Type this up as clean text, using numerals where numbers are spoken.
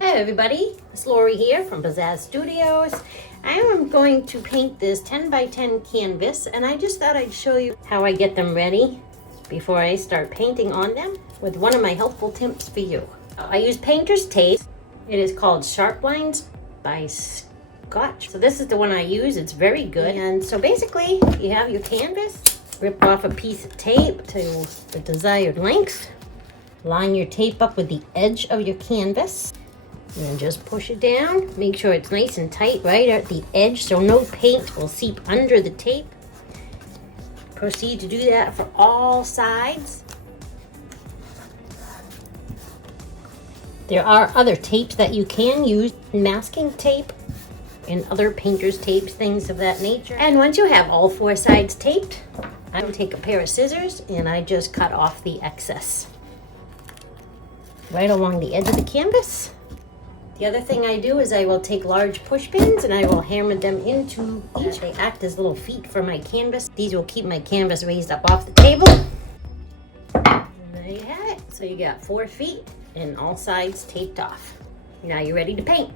Hey everybody, it's Lori here from Pizazz Studios. I am going to paint this 10 by 10 canvas, and I just thought I'd show you how I get them ready before I start painting on them with one of my helpful tips for you. I use painter's tape. It is called Sharp Lines by Scotch. So this is the one I use. It's very good. And so basically, you have your canvas, rip off a piece of tape to the desired length, line your tape up with the edge of your canvas, and then just push it down. Make sure it's nice and tight right at the edge so no paint will seep under the tape. Proceed to do that for all sides. There are other tapes that you can use, masking tape and other painter's tapes, things of that nature. And once you have all four sides taped, I will take a pair of scissors and I just cut off the excess right along the edge of the canvas. The other thing I do is I will take large push pins and I will hammer them into each. They act as little feet for my canvas. These will keep my canvas raised up off the table. And there you have it. So you got 4 feet and all sides taped off. Now you're ready to paint.